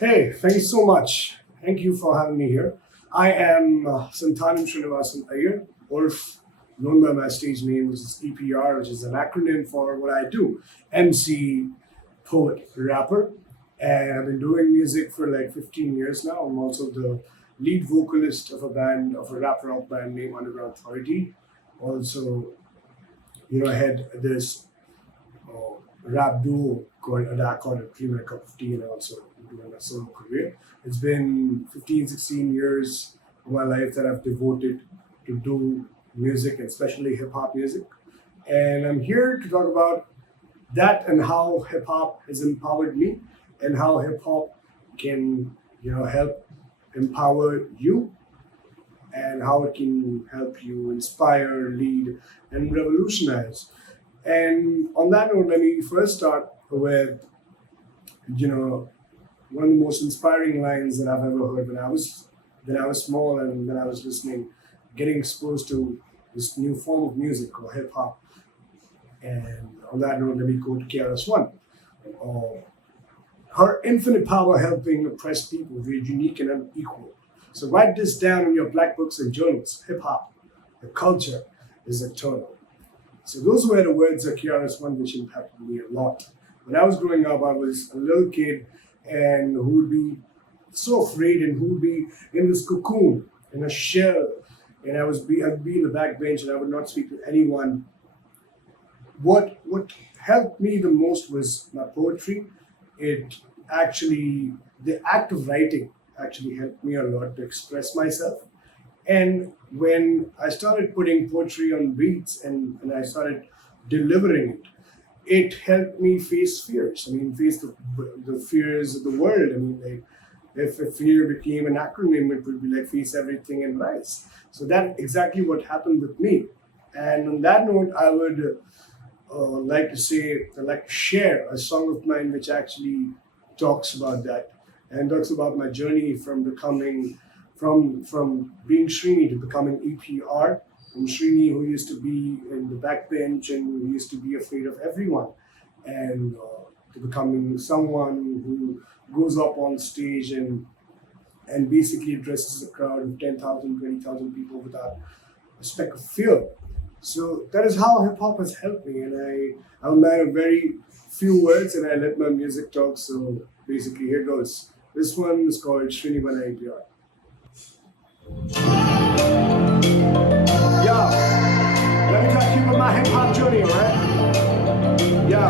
Hey, thank you so much. Thank you for having me here. I am TEDxNIITuniversity Iyer, or known by my stage name, which is EPR, which is an acronym for what I do: MC, poet, rapper. And I've been doing music for like 15 years now. I'm also the lead vocalist of a rap rock band named Underground Authority. Also, I had this rap duo called a called a Cream and a Cup of Tea, and also doing a solo career. It's been 15, 16 years of my life that I've devoted to do music, and especially hip hop music. And I'm here to talk about that and how hip hop has empowered me, and how hip hop can, help empower you, and how it can help you inspire, lead, and revolutionize. And on that note, let me first start with, you know, one of the most inspiring lines that I've ever heard when I was small and when I was listening, getting exposed to this new form of music called hip hop. And on that note, let me go to KRS-One. Uh, Her infinite power helping oppressed people, we're unique and unequal. So write this down in your black books and journals. Hip hop, the culture is eternal. So those were the words of KRS-One which impacted me a lot. When I was growing up, I was a little kid and who would be so afraid and who would be in this cocoon, in a shell. And I'd be in the back bench and I would not speak to anyone. What helped me the most was my poetry. It actually, the act of writing actually helped me a lot to express myself. And when I started putting poetry on beats and I started delivering it, it helped me face fears. I mean, face the fears of the world. I mean, like, if a fear became an acronym, it would be like face everything and rise. So that exactly what happened with me. And on that note, I would like to say, I'd like to share a song of mine which actually talks about that and talks about my journey from becoming from being Srini to becoming EPR, from Srini who used to be in the backbench and who used to be afraid of everyone, and to becoming someone who goes up on stage and basically addresses a crowd of 10,000, 20,000 people without a speck of fear. So that is how hip hop has helped me, and I'm a man of very few words, and I let my music talk. So basically, here goes. This one is called Srini Bana EPR. Yo, let me talk to you about my hip hop journey, right? Yo.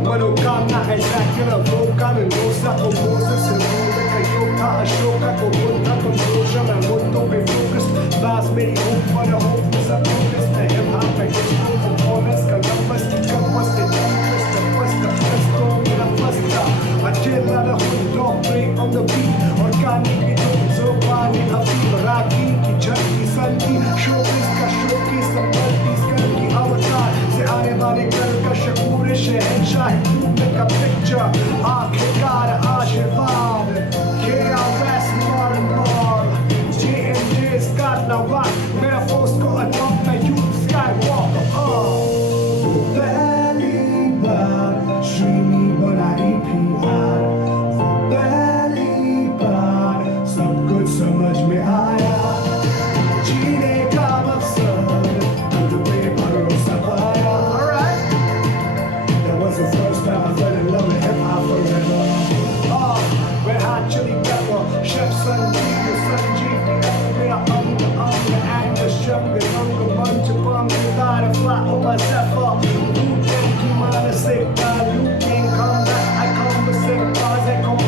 मनोकामना है Dracula vocal रोसा को Moses रोवे का योगा अशोका को बुद्धा को जोशा मैं मुद्दों पे फोकस बास मेरी होप पर होप सब फोकस है हिप हॉप पे डिजिटल परफॉर्मेंस का नंबर्स की कंपस के नंबर्स का फर्स्ट का फर्स्ट को मेरा फर्स्ट का until I the hood dog play on the beat organic की जो ज़ुबानी अभी रागी की झटकी सनकी शोकेस का शोकेस संपत्ति स्कल की अवतार से आने वाले कल का शकूर शहंशाह movement का picture आखिरकार आशीर्वाद KRS modern ball J&J's got no rock metaphors को adopt मैं youth skywalker पहली बार श्रीनी बना EPR पहली बार सब कुछ समझ में आया जीने का मकसद खुद पे भरोसा पाया That was the first time I fell in love with hip hop forever. Red hot chili pepper, Chef Sanjeev, मेरा अंग Angus Jungle, Unga Bunch of Bums, die to fly on my zephyr. Wu-Tang की मानसिक Liu King come back, I come with sick bars, I come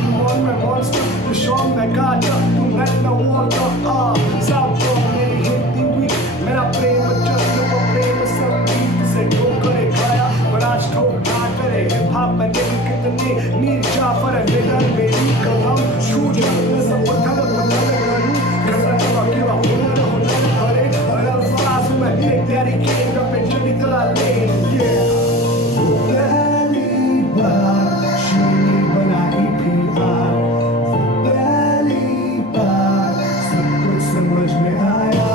Demon में monster, the Sean में Gaza, तू मैं न water, South Bronx मेरी Hindi weak, मेरा प्रेम just वो प्रेम संगीत से ढो करे खाया, पर आज ठोक ना करे हिप हॉप में नहीं कितने मीर जाफर है निडर मेरी कलम छू जाने से पत्थर करूं कलर का की हुनर करे और अल्फाज में एक dedicate up and Johnny Kala Lane yeah पहली बार श्री बना EPR पहली बार सब कुछ समझ में आया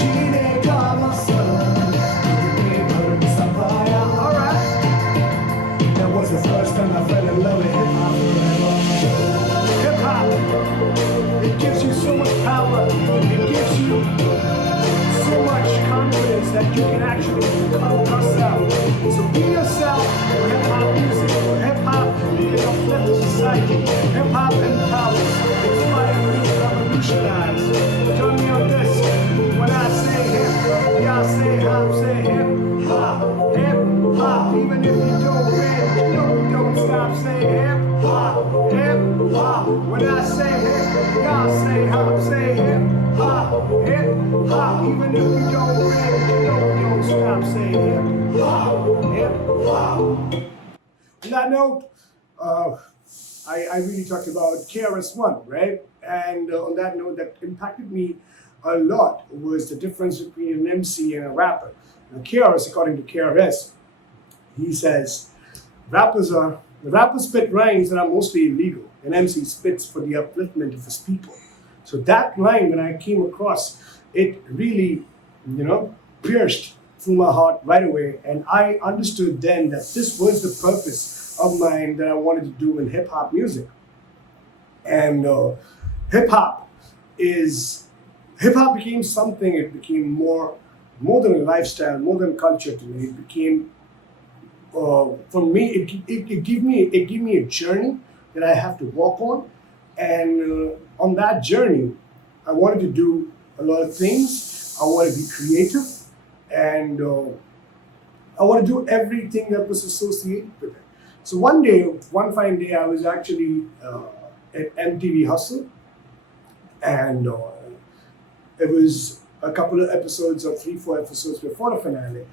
जीने का मकसद खुद पे भरोसा पाया That was the first time you can actually become yourself. So be yourself for hip hop music. For hip hop, you can uplift the society. Hip hop empowers, inspire, revolutionize. Join me on this. When I say hip, y'all say hop, say hip hop, hip hop. Even if you don't bend, you don't stop. Say hip hop, hip hop. When I say hip, y'all say hop, say hip hop, hip hop. Even if you don't bend, you don't stop. Say hip hop, hip hop. On that note, I really talked about KRS-One, right? And on that note, that impacted me a lot was the difference between an MC and a rapper. Now, KRS, according to KRS, he says, the rappers spit rhymes that are mostly illegal. An MC spits for the upliftment of his people. So that line, when I came across, it really, pierced through my heart right away. And I understood then that this was the purpose of mine that I wanted to do in hip hop music. And hip hop became something. It became more than a lifestyle, more than culture to me. It became, for me, it gave me a journey that I have to walk on. And on that journey, I wanted to do a lot of things. I wanted to be creative, and I want to do everything that was associated with it. So one fine day, I was actually at MTV Hustle, and it was a couple of episodes or 3-4 episodes before the finale,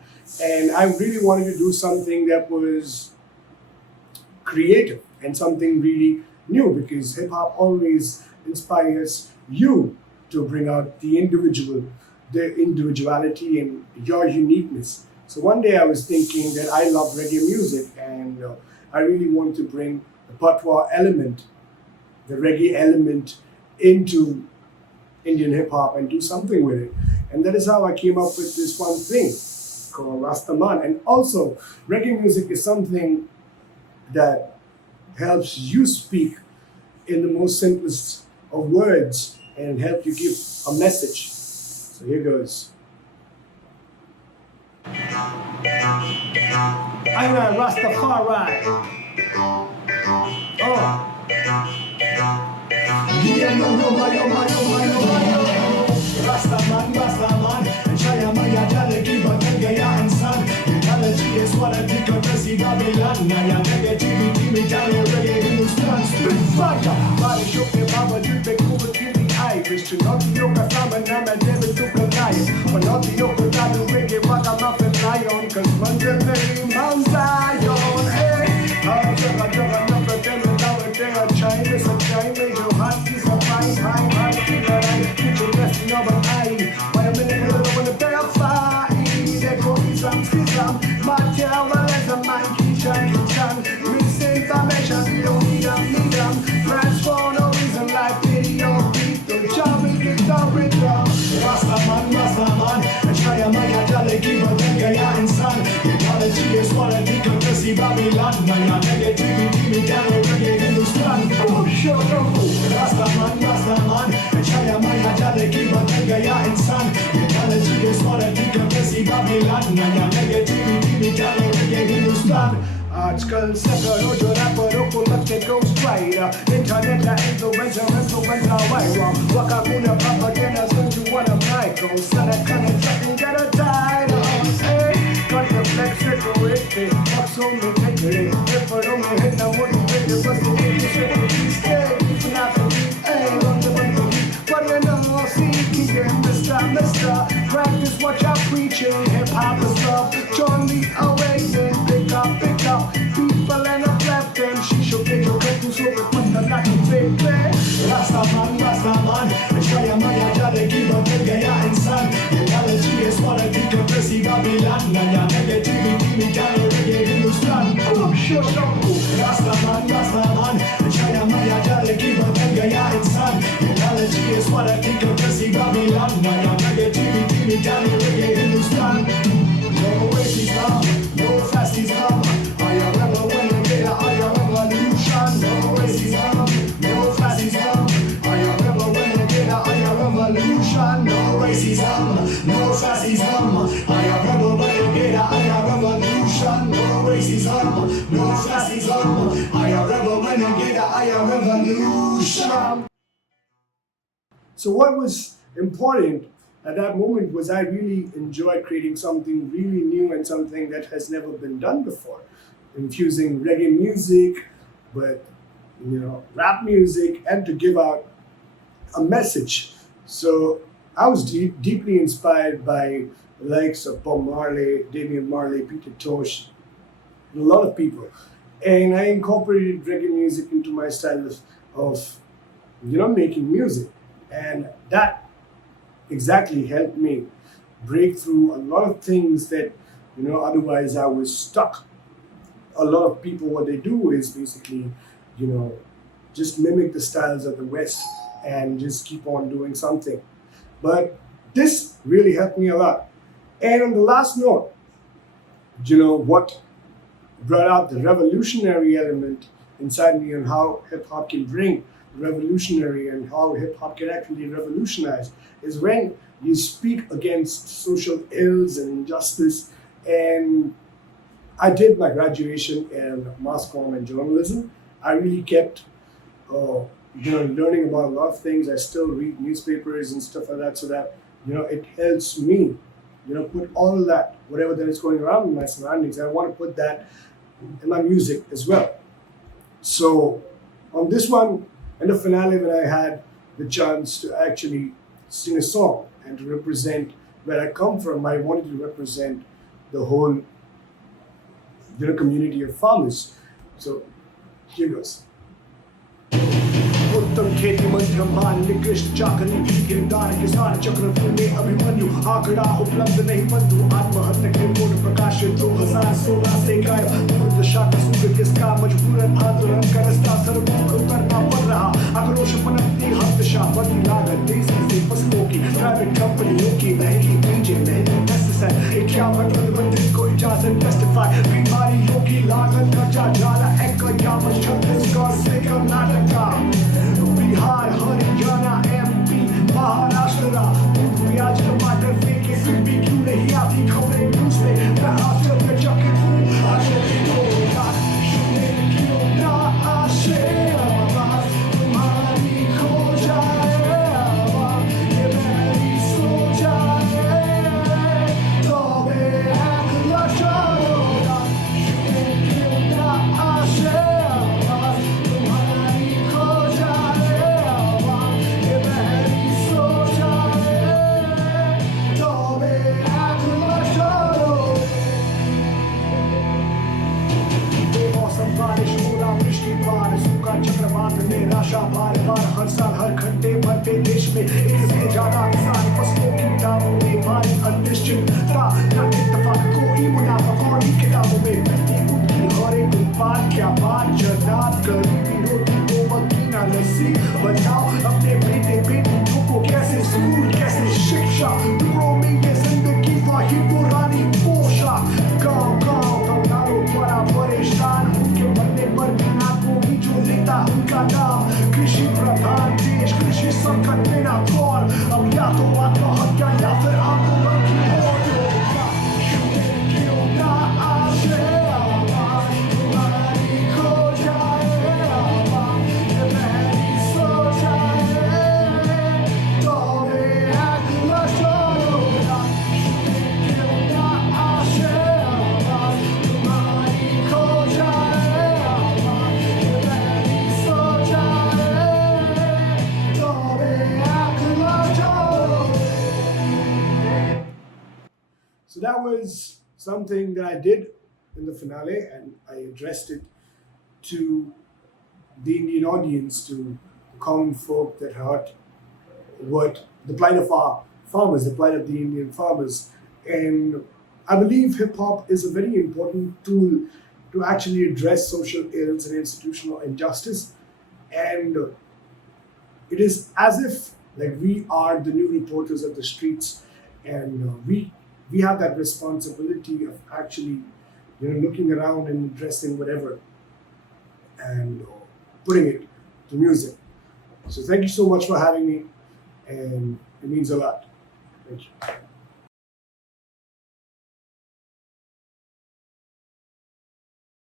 and I really wanted to do something that was creative and something really new, because hip hop always inspires you to bring out the individuality and your uniqueness. So one day I was thinking that I love reggae music, and I really wanted to bring the patois element, the reggae element, into Indian hip hop and do something with it. And that is how I came up with this one thing called Rastaman. And also, reggae music is something that helps you speak in the most simplest of words and help you give a message. So here goes. I'm a Rastafari. Oh. Rastaman, Jaya Maya Jaleki, Batagaya and Son. Ecology is what I think of to see Babylon. Naya negativity, me Jaya Reggae, Hindustan, spit fire. Body shook me, Baba, you be cool, you be Irish. To not the yoga, Sama, Nama, David, took a lion. But not the yoga, David, Reggae, but I'm not a lion. Cause Monday, Mount Zion, hey. I'm Jaga, number 10, without a day, I'm China, some China, your heart is a fine, high, put your best in our eye. Why a minute, I want to verify. There goes some schism, materialism, monkey, chan. Misinformation, you don't need them. Friends for no reason, like video, beat the job, we get the rhythm. Rastaman, Jaya Maya Jaleki, Batagaya and Son. Ecology is what I think of to see Babylon. Naya negativity, me down Reggae, Hindustan. Oh, sure, Rastaman, Jaya Maya Jaleki, Batagaya and Son. Ecology is what I think of to see Babylon. Naya negativity, me down Reggae, Hindustan. आजकल सकल जो रैपरों को लगते Ghost Rider. Internet la influencer viral. Wakakuna propaganda sent to one of Michael. Son of cunning fucking got a title. Hey, got the flex security. What's on the ticket? If I don't hit the motivated, what's the way you say to stay? If not for me, hey, on the one for me. But you know, see, keep it, Mr. Practice what you're preaching. Hip hop is love. Join me away and pick up. People and a left them. She should get your head to so it put the like to take there. Rastaman, Jaya Maya Jaleki, Batagaya and Son. Ecology is what I think of to see Babylon. Naya negativity, me down Reggae, Hindustan. Oh, sure. Rastaman, Jaya Maya Jaleki, Batagaya and Son. Ecology is what I think of to see Babylon. Naya negativity, me down Reggae, Hindustan. No racism, no fascism. I am rebel when I get I am revolution. No racism, no fascism. I am rebel when I get I am revolution. No racism, no fascism. I am rebel. Iyer rebel renegade, Iyer revolution. So what was important at that moment was I really enjoyed creating something really new and something that has never been done before, infusing reggae music with rap music and to give out a message. So I was deeply inspired by the likes of Bob Marley, Damian Marley, Peter Tosh, and a lot of people. And I incorporated reggae music into my style of making music. And that exactly helped me break through a lot of things that, otherwise I was stuck. A lot of people, what they do is basically, just mimic the styles of the West and just keep on doing something. But this really helped me a lot. And on the last note, what brought out the revolutionary element inside me and how hip hop can bring revolutionary and how hip hop can actually revolutionize is when you speak against social ills and injustice. And I did my graduation in mass comm and journalism. I really kept, learning about a lot of things. I still read newspapers and stuff like that, so that it helps me, put all of that, whatever that is going around in my surroundings. I want to put that in my music as well. So on this one, in the finale, when I had the chance to actually sing a song and to represent where I come from, I wanted to represent the whole community of farmers. So here goes. उत्तम खेती मंत्र मान निकृष्ट चाकरी गिरदार किसान चक्र फूले अभिमन्यु आंकड़ा उपलब्ध नहीं बंधु आत्महत्या के रिपोर्ट प्रकाशित 2016 से गायब दुर्दशा का सूत्र किसका मजबूरन आंदोलन का रास्ता सरमुख करना पड़ रहा आक्रोश पनपती हत्या बड़ी लागत देसी से फसलों की प्राइवेट कंपनियों की महंगी बीजें महंगी पेस्टिसाइड 51 मंत्री को इजाजत टेस्टिफाई बीमारियों की लागत कर्जा जाला 51 छत्तीसगढ़ से कर्नाटका बिहार हरियाणा एमपी महाराष्ट्र प्याज टमाटर फेंके फिर भी क्यों नहीं आती खबरें न्यूज़ में मैं आश्चर्यचकित हूँ आश्चर्य होगा सुनने क्यों ना आशे आवाज तुम्हारी खो जाए आवाज ये मेरी सो जाए तो मैं अगला चलोगा सुनने क्यों ना आशे आवाज तुम्हारी खो जाए चक्रवात निराशा बार बार हर साल हर घंटे मरते देश में एक से ज्यादा किसान फसलों की दामों में भारी अनिश्चितता न इत्तेफाक कोई मुनाफा कौड़ी के दामों में महंगी उनकी हर एक उत्पाद क्या बात जनाब गरीबी रोटी को मकीना लस्सी बचाओ अपने बेटे बेटियों को कैसे स्कूल कैसे शिक्षा टुकड़ों में ये जिंदगी वाही पुरानी पोशाक गाँव गाँव तमनारों द्वारा परेशान उनके मरने पर बिना कोई जो लेता उनका नाम कृषि प्रधान देश कृषि संकट में ना कौन अब या तो आत्महत्या या फिर आंदोलन की ओर होगा क्यों ना आशे आवाज तुम्हारी खो जाए आवाज ये मेरी सो जाए तो मैं अगला छोड़ूंगा क्यों ना आशे आवाज तुम्हारी खो जाए आवाज ये मेरी सो जाए तो मैं अगला छोड़ूंगा. So that was something that I did in the finale, and I addressed it to the Indian audience, to common folk that heard what the plight of our farmers, the plight of the Indian farmers. And I believe hip hop is a very important tool to actually address social ills and institutional injustice. And it is as if like we are the new reporters of the streets, and we have that responsibility of actually looking around and addressing whatever and putting it to music. So thank you so much for having me, and it means a lot. Thank you.